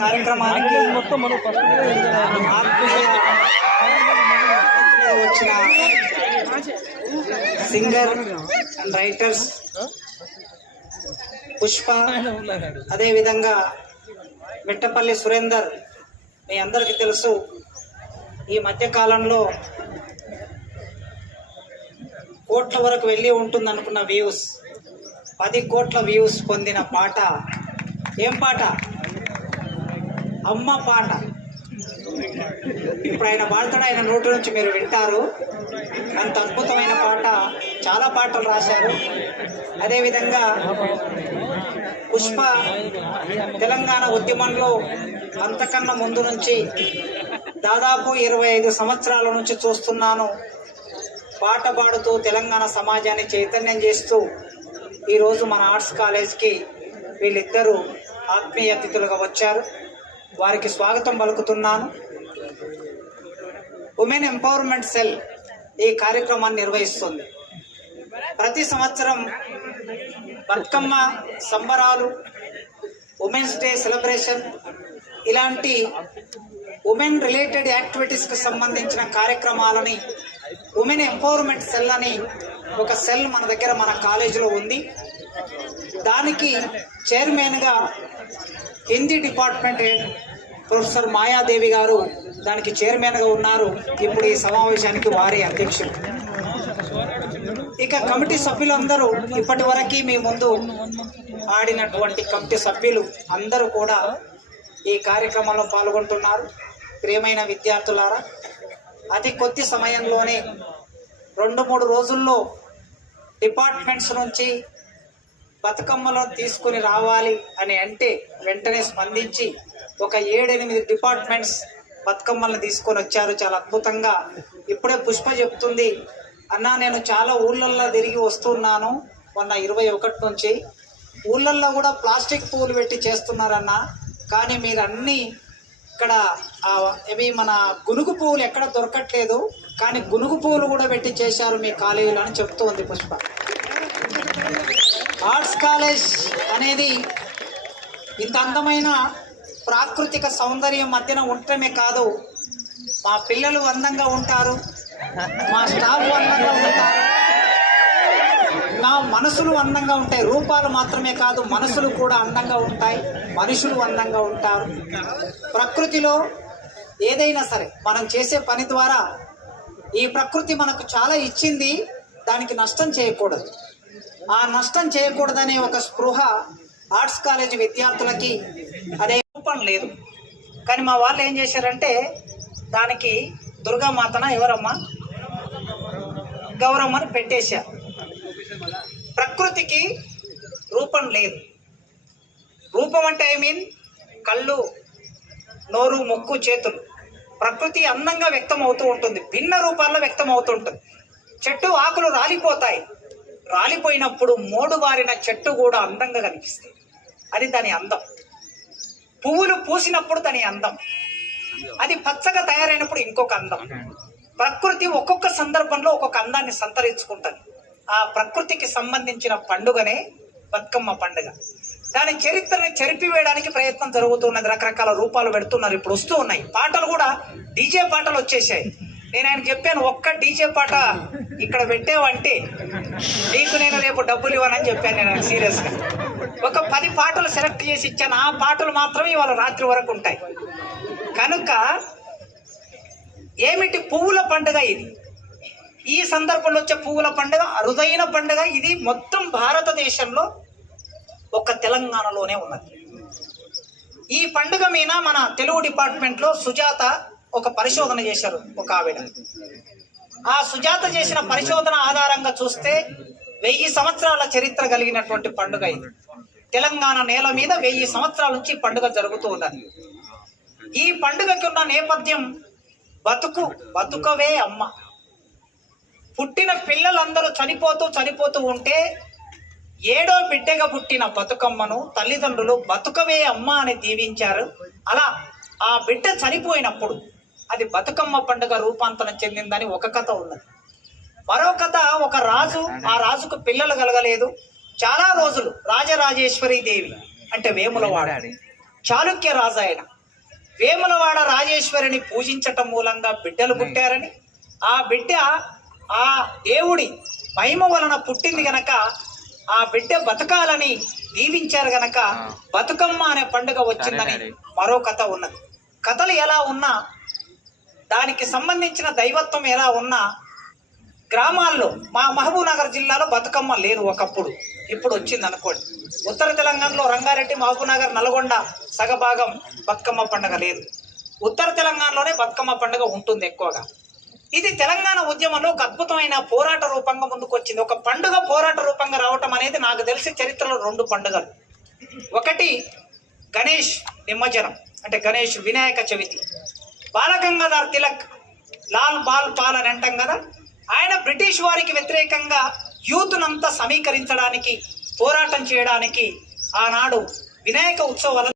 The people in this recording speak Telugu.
కార్యక్రమానికి వచ్చిన సింగర్ అండ్ రైటర్స్ పుష్ప, అదేవిధంగా మిట్టపల్లి సురేందర్, మీ అందరికీ తెలుసు ఈ మధ్యకాలంలో కోట్ల వరకు వెళ్ళి ఉంటుంది అనుకున్న వ్యూస్, 10 కోట్ల వ్యూస్ పొందిన పాట. ఏం పాట? అమ్మ పాట. ఇప్పుడు ఆయన పాడతాడు, ఆయన నోటి నుంచి మీరు వింటారు. అంత అద్భుతమైన పాట. చాలా పాటలు రాశారు. అదేవిధంగా పుష్ప తెలంగాణ ఉద్యమంలో అంతకన్నా ముందు నుంచి దాదాపు 25 సంవత్సరాల నుంచి చూస్తున్నాను. పాట పాడుతూ తెలంగాణ సమాజాన్ని చైతన్యం చేస్తూ ఈరోజు మన ఆర్ట్స్ కాలేజ్కి వీళ్ళిద్దరూ ఆత్మీయ అతిథులుగా వచ్చారు. వారికి స్వాగతం పలుకుతున్నాను. ఉమెన్ ఎంపవర్మెంట్ సెల్ ఈ కార్యక్రమాన్ని నిర్వహిస్తుంది. ప్రతి సంవత్సరం బతుకమ్మ సంబరాలు, ఉమెన్స్ డే సెలబ్రేషన్, ఇలాంటి ఉమెన్ రిలేటెడ్ యాక్టివిటీస్కి సంబంధించిన కార్యక్రమాలని ఉమెన్ ఎంపవర్మెంట్ సెల్ అని ఒక సెల్ మన దగ్గర మన కాలేజీలో ఉంది. దానికి చైర్మన్గా హిందీ డిపార్ట్మెంట్ ప్రొఫెసర్ మాయాదేవి గారు దానికి చైర్మన్గా ఉన్నారు. ఇప్పుడు ఈ సమావేశానికి వారే అధ్యక్షులు. ఇక కమిటీ సభ్యులందరూ ఇప్పటి వరకు మీ ముందు ఆడినటువంటి కమిటీ సభ్యులు అందరూ కూడా ఈ కార్యక్రమంలో పాల్గొంటున్నారు. ప్రియమైన విద్యార్థులారా, అతి కొద్ది సమయంలోనే 2-3 రోజుల్లో డిపార్ట్మెంట్స్ నుంచి బతుకమ్మలో తీసుకుని రావాలి అని అంటే వెంటనే స్పందించి ఒక 7-8 డిపార్ట్మెంట్స్ బతుకమ్మలను తీసుకొని వచ్చారు. చాలా అద్భుతంగా. ఇప్పుడే పుష్ప చెప్తుంది, అన్నా నేను చాలా ఊళ్ళల్లో తిరిగి వస్తున్నాను. మొన్న 21 నుంచి ఊళ్ళల్లో కూడా ప్లాస్టిక్ పువ్వులు పెట్టి చేస్తున్నారన్నా, కానీ మీరు అన్నీ ఇక్కడ ఇవి మన గునుగు పువ్వులు ఎక్కడ దొరకట్లేదు, కానీ గునుగు పువ్వులు కూడా పెట్టి చేశారు మీ కాలేజీలో అని చెప్తూ ఉంది పుష్ప. ఆర్ట్స్ కాలేజ్ అనేది ఇంత అందమైన ప్రాకృతిక సౌందర్యం మధ్యన ఉండటమే కాదు, మా పిల్లలు అందంగా ఉంటారు, మా స్టాఫ్ అందంగా ఉంటారు, నా మనసులు అందంగా ఉంటాయి. రూపాలు మాత్రమే కాదు, మనసులు కూడా అందంగా ఉంటాయి, మనుషులు అందంగా ఉంటారు. ప్రకృతిలో ఏదైనా సరే మనం చేసే పని ద్వారా ఈ ప్రకృతి మనకు చాలా ఇచ్చింది, దానికి నష్టం చేయకూడదు. ఆ నష్టం చేయకూడదనే ఒక స్పృహ ఆర్ట్స్ కాలేజీ విద్యార్థులకి అదే రూపం లేదు. కానీ మా వాళ్ళు ఏం చేశారంటే దానికి దుర్గామాతన ఎవరమ్మా గౌరమ్మని పెట్టేశారు. ప్రకృతికి రూపం లేదు. రూపం అంటే ఐ మీన్ కళ్ళు, నోరు, ముక్కు, చేతులు. ప్రకృతి అందంగా వ్యక్తం అవుతూ ఉంటుంది, భిన్న రూపాల్లో వ్యక్తం అవుతుంటుంది. చెట్టు ఆకులు రాలిపోతాయి, రాలిపోయినప్పుడు మోడు బారిన చెట్టు కూడా అందంగా కనిపిస్తుంది. అది దాని అందం. పువ్వులు పూసినప్పుడు దాని అందం, అది పచ్చగా తయారైనప్పుడు ఇంకొక అందం. ప్రకృతి ఒక్కొక్క సందర్భంలో ఒక్కొక్క అందాన్ని సంతరించుకుంటుంది. ఆ ప్రకృతికి సంబంధించిన పండుగనే బతుకమ్మ పండుగ. దాని చరిత్రని చెరిపివేయడానికి ప్రయత్నం జరుగుతున్నది. రకరకాల రూపాలు పెడుతున్నారు. ఇప్పుడు వస్తూ ఉన్నాయి పాటలు కూడా, డీజే పాటలు వచ్చేసాయి. నేను ఆయన చెప్పాను, ఒక్క డీజే పాట ఇక్కడ పెట్టావంటే నీకు నేను రేపు డబ్బులు ఇవ్వనని చెప్పాను. నేను సీరియస్గా ఒక 10 పాటలు సెలెక్ట్ చేసి ఇచ్చాను. ఆ పాటలు మాత్రమే ఇవాళ రాత్రి వరకు ఉంటాయి. కనుక ఏమిటి పువ్వుల పండుగ ఇది. ఈ సందర్భంలో వచ్చే పువ్వుల పండుగ అరుదైన పండుగ. ఇది మొత్తం భారతదేశంలో ఒక్క తెలంగాణలోనే ఉన్నది. ఈ పండుగ మీద మన తెలుగు డిపార్ట్మెంట్లో సుజాత ఒక పరిశోధన చేశారు. ఒక ఆవిడ ఆ సుజాత చేసిన పరిశోధన ఆధారంగా చూస్తే 1000 సంవత్సరాల చరిత్ర కలిగినటువంటి పండుగ ఇది. తెలంగాణ నేల మీద 1000 సంవత్సరాల నుంచి పండుగ జరుగుతూ ఉన్నది. ఈ పండుగకి ఉన్న నేపథ్యం బతుకవే అమ్మ. పుట్టిన పిల్లలందరూ చనిపోతూ ఉంటే 7వ బిడ్డగా పుట్టిన బతుకమ్మను తల్లిదండ్రులు బతుకవే అమ్మ అని దీవించారు. అలా ఆ బిడ్డ చనిపోయినప్పుడు అది బతుకమ్మ పండుగ రూపాంతరం చెందిందని ఒక కథ ఉన్నది. మరో కథ, ఒక రాజు, ఆ రాజుకు పిల్లలు కలగలేదు. చాలా రోజులు రాజరాజేశ్వరి దేవి అంటే వేములవాడ చాళుక్య రాజు ఆయన. వేములవాడ రాజేశ్వరిని పూజించటం మూలంగా బిడ్డలు పుట్టారని, ఆ బిడ్డ ఆ దేవుడి మహిమ వలన పుట్టింది గనక ఆ బిడ్డ బతకాలని దీవించారు గనక బతుకమ్మ అనే పండుగ వచ్చిందని మరో కథ ఉన్నది. కథలు ఎలా ఉన్నా, దానికి సంబంధించిన దైవత్వం ఎలా ఉన్నా, గ్రామాల్లో మా మహబూబ్ నగర్ జిల్లాలో బతుకమ్మ లేదు ఒకప్పుడు, ఇప్పుడు వచ్చింది అనుకోండి. ఉత్తర తెలంగాణలో రంగారెడ్డి, మహబూబ్ నగర్, నల్గొండ సగభాగం బతుకమ్మ పండుగ లేదు. ఉత్తర తెలంగాణలోనే బతుకమ్మ పండుగ ఉంటుంది ఎక్కువగా. ఇది తెలంగాణ ఉద్యమంలో ఒక అద్భుతమైన పోరాట రూపంగా ముందుకు వచ్చింది. ఒక పండుగ పోరాట రూపంగా రావటం అనేది నాకు తెలిసి చరిత్రలో 2 పండుగలు. ఒకటి గణేష్ నిమజ్జనం, అంటే గణేష్ వినాయక చవితి. బాలగంగాధర్ తిలక్, లాల్ బాల్ పాల్ అని అంటాం కదా, ఆయన బ్రిటిష్ వారికి వ్యతిరేకంగా యూత్నంతా సమీకరించడానికి, పోరాటం చేయడానికి ఆనాడు వినాయక ఉత్సవాలను